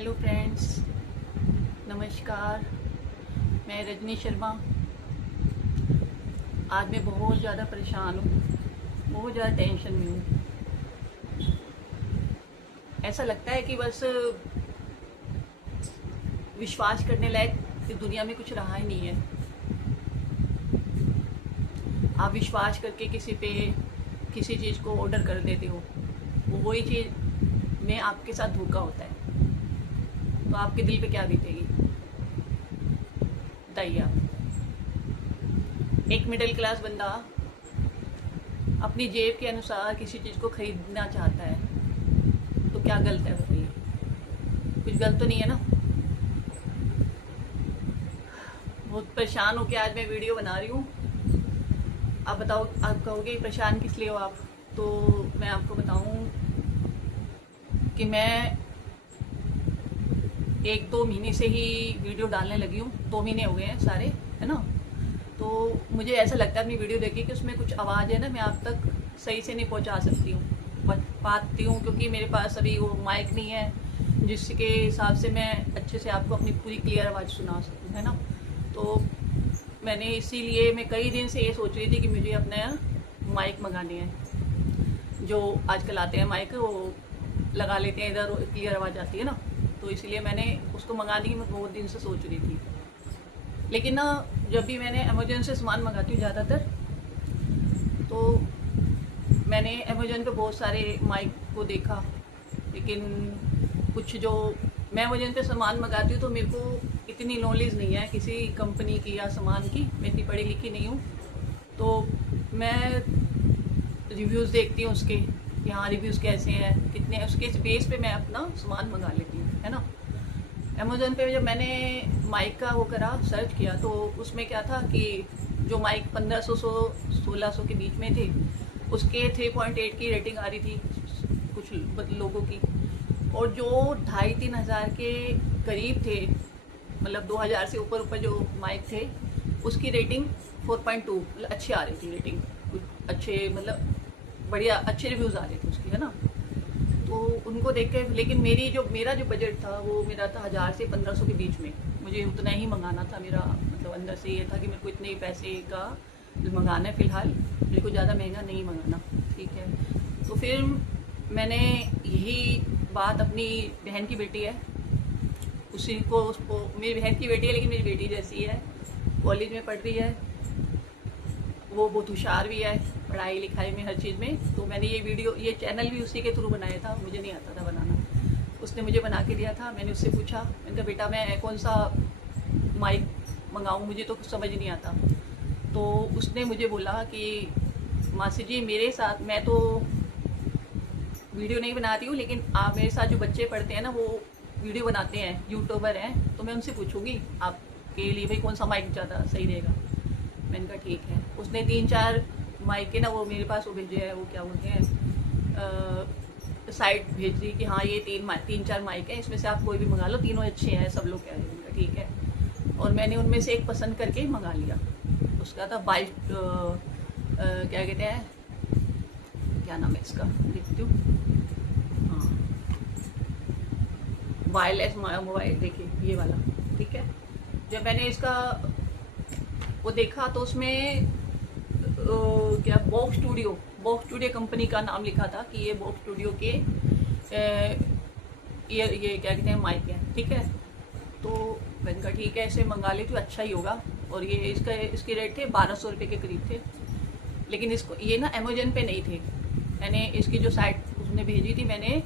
Hello friends, नमस्कार। मैं रजनी शर्मा। आज मैं बहुत ज़्यादा परेशान हूँ, बहुत ज़्यादा टेंशन में हूँ। ऐसा लगता है कि बस विश्वास करने लायक इस दुनिया में कुछ रहा ही नहीं है। आप विश्वास करके किसी पे किसी चीज़ को ऑर्डर कर देते हो, वो वही चीज़ में आपके साथ धोखा होता है, तो आपके दिल पे क्या बीतेगी बताइए आप। एक मिडिल क्लास बंदा अपनी जेब के अनुसार किसी चीज़ को खरीदना चाहता है, तो क्या गलत है बताइए? कुछ गलत तो नहीं है ना। बहुत परेशान हो के आज मैं वीडियो बना रही हूँ। आप बताओ, आप कहोगे परेशान किस लिए हो आप, तो मैं आपको बताऊँ कि मैं 1-2 महीने से ही वीडियो डालने लगी हूँ। 2 महीने हो गए हैं सारे, है ना। तो मुझे ऐसा लगता है अपनी वीडियो देखिए कि उसमें कुछ आवाज़ है ना, मैं आप तक सही से नहीं पहुँचा सकती हूँ, पाती हूँ, क्योंकि मेरे पास अभी वो माइक नहीं है जिसके हिसाब से मैं अच्छे से आपको अपनी पूरी क्लियर आवाज़ सुना सकूँ, है ना। तो मैंने इसीलिए मैं कई दिन से ये सोच रही थी कि मुझे अपना माइक मंगाने हैं। जो आजकल आते हैं माइक, वो लगा लेते हैं, इधर क्लियर आवाज़ आती है ना, तो इसलिए मैंने उसको मंगाने की मैं बहुत दिन से सोच रही थी। लेकिन ना, जब भी मैंने अमेजोन से सामान मंगाती हूँ ज़्यादातर, तो मैंने अमेजोन पे बहुत सारे माइक को देखा, लेकिन कुछ जो मैं अमेजोन पे सामान मंगाती हूँ तो मेरे को इतनी नॉलेज नहीं है किसी कंपनी की या सामान की, मैं इतनी पढ़ी लिखी नहीं हूँ। तो मैं रिव्यूज़ देखती हूँ उसके कि हाँ रिव्यूज़ कैसे हैं, कितने, उसके बेस पे मैं अपना सामान मंगा लेती हूँ, है ना। अमेज़ोन पे जब मैंने माइक का वो करा, सर्च किया, तो उसमें क्या था कि जो माइक 1500-1600 के बीच में थे, उसके 3.8 की रेटिंग आ रही थी कुछ लोगों की, और जो 2,500-3 हज़ार के करीब थे, मतलब 2,000 से ऊपर ऊपर जो माइक थे, उसकी रेटिंग 4.2, मतलब अच्छी आ रही थी रेटिंग, कुछ अच्छे, मतलब बढ़िया अच्छे रिव्यूज़ आ रहे थे उसकी, है ना। तो उनको देख के, लेकिन मेरा जो बजट था वो मेरा था 1,000 से 1,500 के बीच में, मुझे उतना ही मंगाना था। मेरा मतलब अंदर से ये था कि मेरे को इतने ही पैसे का मंगाना है फ़िलहाल, मेरे को ज़्यादा महंगा नहीं मंगाना, ठीक है। तो फिर मैंने यही बात अपनी बहन की बेटी है, उसको मेरी बहन की बेटी है, लेकिन मेरी बेटी जैसी है, कॉलेज में पढ़ रही है, वो बहुत होशियार भी है पढ़ाई लिखाई में, हर चीज़ में। तो मैंने ये चैनल भी उसी के थ्रू बनाया था, मुझे नहीं आता था बनाना, उसने मुझे बना के दिया था। मैंने उससे पूछा, मैंने कहा बेटा मैं कौन सा माइक मंगाऊँ, मुझे तो कुछ समझ नहीं आता। तो उसने मुझे बोला कि मासी जी मेरे साथ, मैं तो वीडियो नहीं बनाती हूँ, लेकिन आप मेरे साथ जो बच्चे पढ़ते हैं ना, वो वीडियो बनाते हैं, यूट्यूबर हैं, तो मैं उनसे पूछूंगी आपके लिए भाई कौन सा माइक ज़्यादा सही रहेगा। मैंने कहा ठीक है। उसने 3-4 माइक के ना, वो मेरे पास वो भेजे है, वो क्या बोलते हैं, साइट भेज दी कि हाँ ये 3-4 माइक है, इसमें से आप कोई भी मंगा लो, तीनों अच्छे हैं, सब लोग कह रहे हैं। ठीक है, और मैंने उनमें से एक पसंद करके मंगा लिया। उसका था क्या कहते हैं, क्या नाम है इसका, देखती हूँ, हाँ, वायरलेस मोबाइल, देखिए ये वाला, ठीक है। जब मैंने इसका वो देखा तो उसमें क्या बॉक्स स्टूडियो कंपनी का नाम लिखा था कि ये बॉक्स स्टूडियो के ये क्या कहते हैं माइक है, ठीक है। तो मैंने कहा ठीक है, इसे मंगा लेती हूँ, अच्छा ही होगा। और ये इसके रेट थे 1,200 रुपये के करीब थे, लेकिन इसको ये ना अमेजन पे नहीं थे। मैंने इसकी जो साइट उसने भेजी थी, मैंने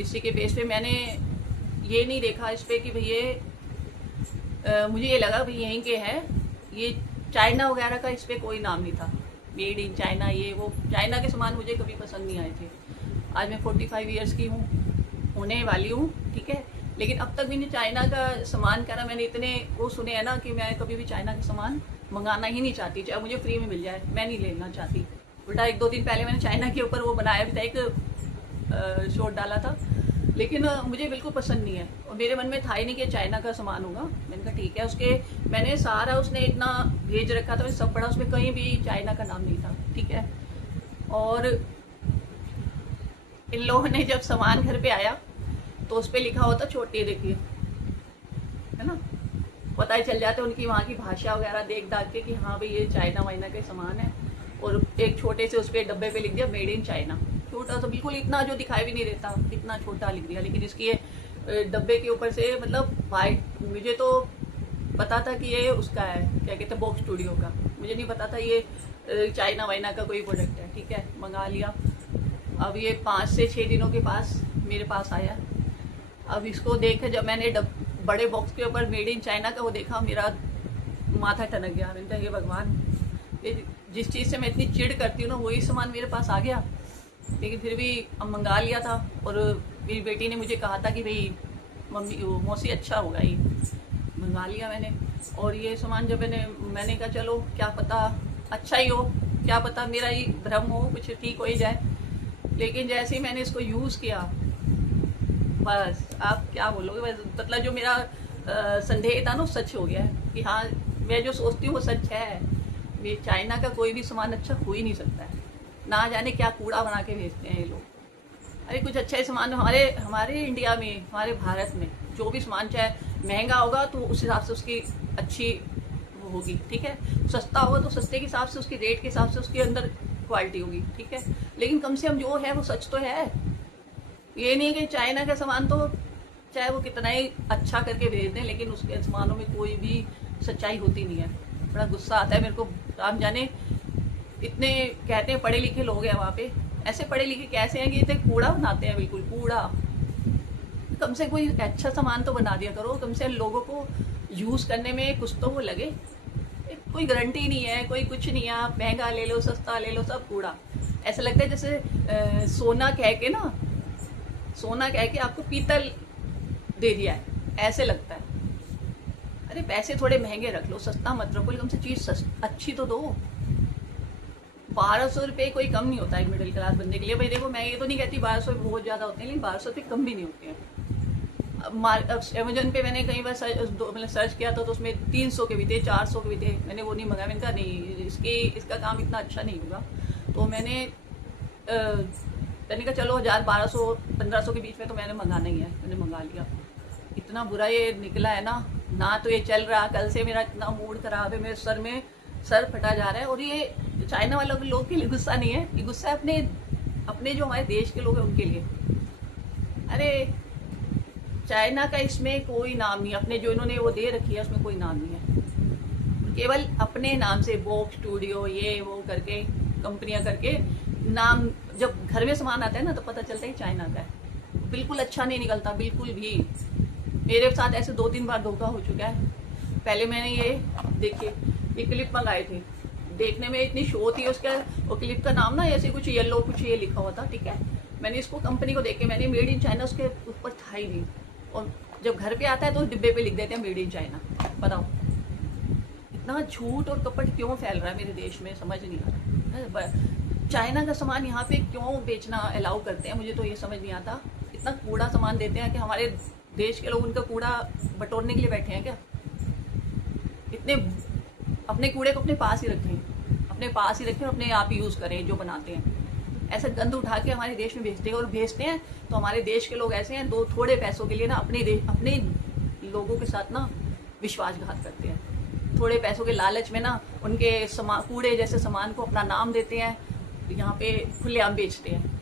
इसी के बेस पे मैंने ये नहीं देखा इस पर कि भैया, मुझे ये लगा भाई यहीं के है, ये चाइना वगैरह का इस पर कोई नाम नहीं था, मेड इन चाइना, ये वो चाइना के सामान मुझे कभी पसंद नहीं आए थे। आज मैं 45 ईयर्स की हूँ, होने वाली हूँ, ठीक है, लेकिन अब तक मैंने चाइना का सामान का ना, मैंने इतने वो सुने हैं ना कि मैं कभी भी चाइना का सामान मंगाना ही नहीं चाहती, चाहे मुझे फ्री में मिल जाए, मैं नहीं लेना चाहती। उल्टा 1-2 दिन पहले मैंने चाइना के ऊपर वो बनाया भी था, एक शॉर्ट डाला था, लेकिन मुझे बिल्कुल पसंद नहीं है, और मेरे मन में था ही नहीं कि चाइना का सामान होगा। मैंने कहा ठीक है, उसके मैंने सारा, उसने इतना भेज रखा था, मैंने सब पढ़ा, उसमें कहीं भी चाइना का नाम नहीं था, ठीक है। और इन लोगों ने जब सामान घर पे आया, तो उस पर लिखा होता छोटी, देखिए, है ना, पता ही चल जाता है उनकी वहाँ की भाषा वगैरह देख दाख के कि हाँ भाई ये चाइना वाइना का सामान है। और एक छोटे से उस पर डब्बे पे लिख दिया मेड इन चाइना, छोटा सा बिल्कुल, इतना जो दिखाई भी नहीं देता, इतना छोटा लिख दिया। लेकिन इसकी ये डब्बे के ऊपर से मतलब भाई, मुझे तो पता था कि ये उसका है, क्या कहते हैं, बॉक्स स्टूडियो का। मुझे नहीं पता था ये चाइना वाइना का कोई प्रोडक्ट है। ठीक है, मंगा लिया। अब ये 5 से 6 दिनों के पास मेरे पास आया। अब इसको देख जब मैंने बड़े बॉक्स के ऊपर मेड इन चाइना का वो देखा, मेरा माथा टनक गया। मैंने कहा हे भगवान, जिस चीज़ से मैं इतनी चिढ़ करती हूँ ना, वही सामान मेरे पास आ गया। लेकिन फिर भी अब मंगा लिया था। और मेरी बेटी ने मुझे कहा था कि भाई मम्मी, मौसी अच्छा होगा ये, मंगा लिया मैंने। और ये सामान जब मैंने कहा चलो क्या पता अच्छा ही हो, क्या पता मेरा ही भ्रम हो, कुछ ठीक हो ही जाए। लेकिन जैसे ही मैंने इसको यूज़ किया, बस आप क्या बोलोगे, बस मतलब जो मेरा संदेह था ना सच हो गया है कि हाँ, मैं जो सोचती हूँ वो सच है। ये चाइना का कोई भी सामान अच्छा हो ही नहीं सकता है। ना जाने क्या कूड़ा बना के भेजते हैं ये लोग। अरे कुछ अच्छा सामान हमारे इंडिया में, हमारे भारत में जो भी सामान चाहे महंगा होगा तो उस हिसाब से उसकी अच्छी वो होगी, ठीक है। सस्ता होगा तो सस्ते के हिसाब से, उसकी रेट के हिसाब से उसके अंदर क्वालिटी होगी, ठीक है। लेकिन कम से कम जो है वो सच तो है। ये नहीं कि चाइना का सामान तो चाहे वो कितना ही अच्छा करके भेज दें, लेकिन उसके सामानों में कोई भी सच्चाई होती नहीं है। बड़ा गुस्सा आता है मेरे को। राम जाने, इतने कहते हैं पढ़े लिखे लोग हैं वहाँ पे, ऐसे पढ़े लिखे कैसे हैं कि इतने कूड़ा बनाते हैं, बिल्कुल कूड़ा। कम से कोई अच्छा सामान तो बना दिया करो, कम से लोगों को यूज़ करने में कुछ तो वो लगे। कोई गारंटी नहीं है, कोई कुछ नहीं है, आप महंगा ले लो सस्ता ले लो, सब कूड़ा। ऐसा लगता है जैसे सोना कह के ना, सोना कह के आपको पीतल दे दिया है, ऐसे लगता है। अरे पैसे थोड़े महंगे रख लो, सस्ता मत रखो, कम से चीज़ अच्छी तो दो। 1200 रुपये कोई कम नहीं होता है एक मिडिल क्लास बंदे के लिए। भाई देखो, मैं ये तो नहीं कहती 1200 बहुत ज़्यादा होते हैं, लेकिन 1200 रुपये कम भी नहीं होते हैं। अमेजोन पे मैंने कई बार मतलब सर्च किया था तो उसमें 300 के भी थे, 400 के भी थे। मैंने वो नहीं मंगाया, मैंने कहा नहीं, इसका काम इतना अच्छा नहीं होगा। तो मैंने कहा चलो 1000, 1200, 1500 के बीच में तो मैंने मंगाना ही है, मैंने मंगा लिया। इतना बुरा ये निकला है ना तो ये चल रहा। कल से मेरा इतना मूड खराब है, मेरे सर फटा जा रहा है। और ये चाइना वालों के लोग के लिए गुस्सा नहीं है, ये गुस्सा है अपने जो हमारे देश के लोग हैं उनके लिए। अरे चाइना का इसमें कोई नाम नहीं है, अपने जो इन्होंने वो दे रखी है उसमें कोई नाम नहीं है। केवल अपने नाम से बॉक्स स्टूडियो ये वो करके, कंपनियां करके नाम, जब घर में सामान आता है ना तो पता चलता है चाइना का है। बिल्कुल अच्छा नहीं निकलता, बिल्कुल भी। मेरे साथ ऐसे 2-3 बार धोखा हो चुका है। पहले मैंने ये देखिए, ये क्लिप मंगाए थे, देखने में इतनी शो थी उसका, और क्लिप का नाम ना ऐसे कुछ येलो कुछ ये लिखा हुआ था, ठीक है। मैंने इसको कंपनी को देख के, मैंने मेड इन चाइना उसके ऊपर था ही नहीं। और जब घर पे आता है तो डिब्बे पे लिख देते हैं मेड इन चाइना। बताओ इतना झूठ और कपट क्यों फैल रहा है मेरे देश में, समझ नहीं आ रहा। चाइना का सामान यहाँ पे क्यों बेचना अलाउ करते हैं, मुझे तो ये समझ नहीं आता। इतना कूड़ा सामान देते हैं कि हमारे देश के लोग उनका कूड़ा बटोरने के लिए बैठे हैं क्या? इतने अपने कूड़े को अपने पास ही रखें, अपने पास ही रखें, अपने आप यूज़ करें जो बनाते हैं। ऐसा गंद उठा के हमारे देश में भेजते हैं, और भेजते हैं तो हमारे देश के लोग ऐसे हैं, थोड़े पैसों के लिए ना अपने लोगों के साथ ना विश्वासघात करते हैं। थोड़े पैसों के लालच में ना उनके कूड़े जैसे सामान को अपना नाम देते हैं, यहाँ पे खुलेआम बेचते हैं।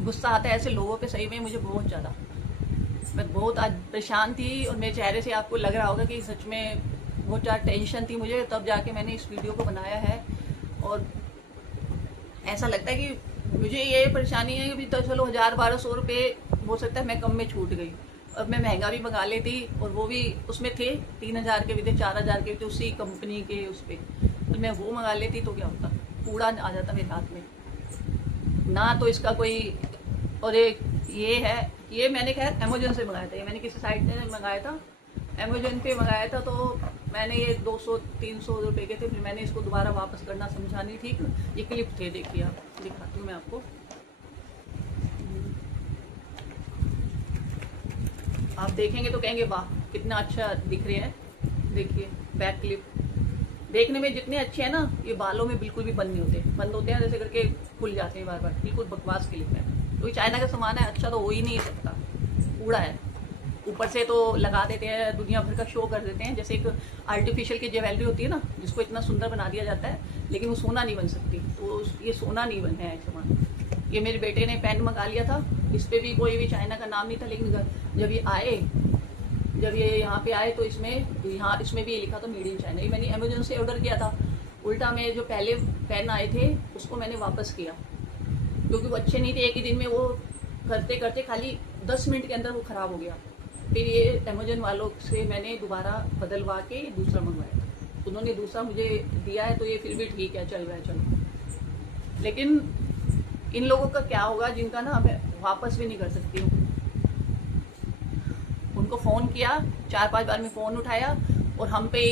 गुस्सा आता है ऐसे लोगों पे, सही में मुझे बहुत ज़्यादा। मैं बहुत आज परेशान थी, और मेरे चेहरे से आपको लग रहा होगा कि सच में बहुत ज़्यादा टेंशन थी मुझे, तब जाके मैंने इस वीडियो को बनाया है। और ऐसा लगता है कि मुझे ये परेशानी है कि तो चलो 1000-1200 रुपये हो सकता है मैं कम में छूट गई, और मैं महंगा भी मंगा लेती, और वो भी उसमें थे 3000 के भी थे, 4000 के भी थे, उसी कंपनी के उस पर। तो मैं वो मंगा लेती तो क्या होता, कूड़ा आ जाता मेरे हाथ में ना। तो इसका कोई, और एक ये है, ये मैंने खैर अमेजोन से मंगाया था, ये मैंने किसी साइट से मंगाया था, अमेजोन पे मंगाया था। तो मैंने ये 200-300 रुपये के थे, फिर मैंने इसको दोबारा वापस करना समझा नहीं, ठीक। ये क्लिप थे, देखिए आप, दिखाती हूँ मैं आपको। आप देखेंगे तो कहेंगे वाह कितना अच्छा दिख रहे हैं। देखिए बैक क्लिप देखने में जितने अच्छे हैं ना, ये बालों में बिल्कुल भी बंद नहीं होते, बंद होते हैं जैसे करके खुल जाते हैं बार बार, बिल्कुल बकवास क्लिप है। क्योंकि चाइना का सामान है, अच्छा तो हो ही नहीं सकता, कूड़ा है। ऊपर से तो लगा देते हैं, दुनिया भर का शो कर देते हैं। जैसे एक आर्टिफिशियल की ज्वेलरी होती है ना, जिसको इतना सुंदर बना दिया जाता है, लेकिन वो सोना नहीं बन सकती। तो ये सोना नहीं बन है सामान। ये मेरे बेटे ने पेन मंगा लिया था, इस पर भी कोई भी चाइना का नाम नहीं था, लेकिन जब ये यहाँ पे आए तो इसमें भी ये लिखा था मेड इन चाइना। ये मैंने अमेजोन से ऑर्डर किया था। उल्टा मेरे जो पहले पेन आए थे उसको मैंने वापस किया, क्योंकि वो अच्छे नहीं थे। एक ही दिन में वो करते करते खाली 10 मिनट के अंदर वो ख़राब हो गया। फिर ये अमेजोन वालों से मैंने दोबारा बदलवा के दूसरा मंगवाया था। उन्होंने दूसरा मुझे दिया है, तो ये फिर भी ठीक है, चल रहा है, चलो। लेकिन इन लोगों का क्या होगा जिनका ना मैं वापस भी नहीं कर सकती हूँ। उनको फ़ोन किया, 4-5 बार में फ़ोन उठाया और हम पे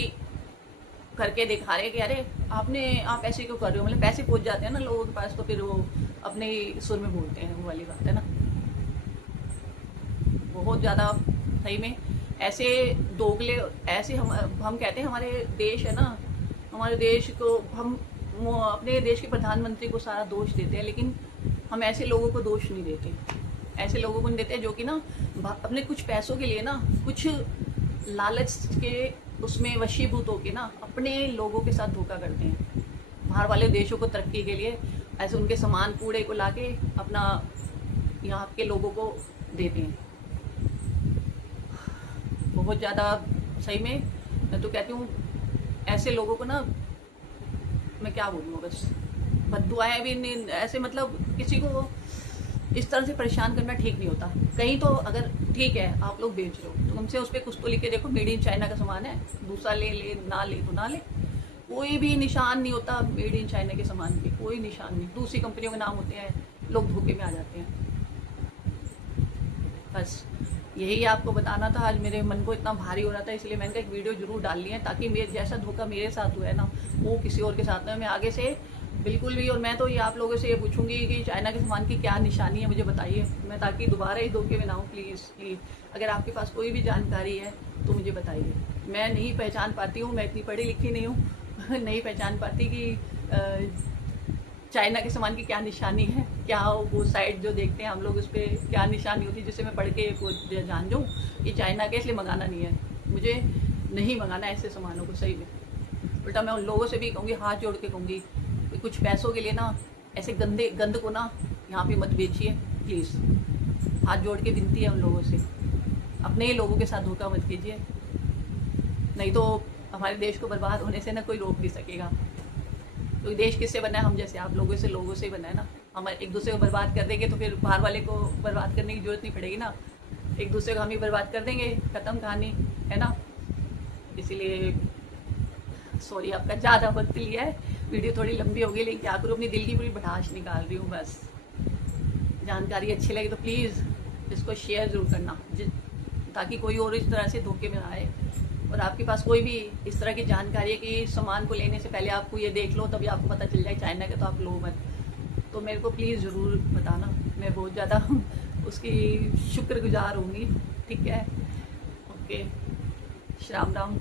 करके दिखा रहे कि अरे आप ऐसे क्यों कर रहे हो। मतलब पैसे पहुंच जाते हैं ना लोगों के पास, तो फिर वो अपने ही सुर में बोलते हैं, वो वाली बात है ना। बहुत ज़्यादा सही में ऐसे दोगले, ऐसे हम कहते हैं हमारे देश है ना, हमारे देश को हम अपने देश के प्रधानमंत्री को सारा दोष देते हैं, लेकिन हम ऐसे लोगों को दोष नहीं देते। ऐसे लोगों को नहीं देते जो कि ना अपने कुछ पैसों के लिए ना, कुछ लालच के उसमें वशीभूत होके ना अपने लोगों के साथ धोखा करते हैं। बाहर वाले देशों को तरक्की के लिए ऐसे उनके सामान कूड़े को लाके अपना यहाँ के लोगों को देते हैं। बहुत ज़्यादा सही में मैं तो कहती हूँ ऐसे लोगों को ना, मैं क्या बोलूँ, बस बद्दुआएं भी नहीं ऐसे, मतलब किसी को इस तरह से परेशान करना ठीक नहीं होता। कहीं तो अगर ठीक है आप लोग बेच रहे हो तो कम से उस पर कुछ तो लिख के देखो, मेड इन चाइना का सामान है। दूसरा ले ना ले तो ना ले, कोई भी निशान नहीं होता मेड इन चाइना के सामान पे, कोई निशान नहीं। दूसरी कंपनियों के नाम होते हैं, लोग धोखे में आ जाते हैं। बस यही आपको बताना था। आज मेरे मन को इतना भारी हो रहा था, इसलिए मैंने कहा एक वीडियो जरूर डाल ली है, ताकि मेरे जैसा धोखा मेरे साथ हुआ है ना, वो किसी और के साथ ना। मैं आगे से बिल्कुल भी, और मैं तो ये आप लोगों से ये पूछूंगी कि चाइना के सामान की क्या निशानी है, मुझे बताइए, मैं ताकि दोबारा इस धोखे में ना हूँ। प्लीज़ अगर आपके पास कोई भी जानकारी है तो मुझे बताइए। मैं नहीं पहचान पाती हूँ, मैं इतनी पढ़ी लिखी नहीं हूँ नहीं पहचान पाती कि चाइना के सामान की क्या निशानी है, क्या वो साइड जो देखते हैं हम लोग उस पर क्या निशानी होती है, जिससे मैं पढ़ के जान जाऊँ ये चाइना के, इसलिए मंगाना नहीं है, मुझे नहीं मंगाना ऐसे सामानों को। सही में उल्टा मैं उन लोगों से भी कहूँगी, हाथ जोड़ के कहूँगी, कुछ पैसों के लिए ना ऐसे गंद को ना यहाँ पे मत बेचिए प्लीज़। हाथ जोड़ के विनती है उन लोगों से, अपने ही लोगों के साथ धोखा मत कीजिए, नहीं तो हमारे देश को बर्बाद होने से ना कोई रोक नहीं सकेगा। तो देश किससे बना है? हम जैसे आप लोगों से, लोगों से बना है ना। हम एक दूसरे को बर्बाद कर देंगे तो फिर बाहर वाले को बर्बाद करने की जरूरत नहीं पड़ेगी ना। एक दूसरे को हम ही बर्बाद कर देंगे, ख़त्म कहानी है ना। इसीलिए सॉरी आपका ज़्यादा वक्त लिया है, वीडियो थोड़ी लंबी हो गई, लेकिन क्या करूँ, अपनी दिल की पूरी भड़ास निकाल रही हूँ। बस जानकारी अच्छी लगी तो प्लीज़ इसको शेयर ज़रूर करना, ताकि कोई और इस तरह से धोखे में ना आए। और आपके पास कोई भी इस तरह की जानकारी है कि सामान को लेने से पहले आपको ये देख लो, तभी आपको पता चल जाए चाइना का, तो आप लो मत। तो मेरे को प्लीज़ ज़रूर बताना, मैं बहुत ज़्यादा उसकी शुक्रगुजार होंगी। ठीक है, ओके, राम राम।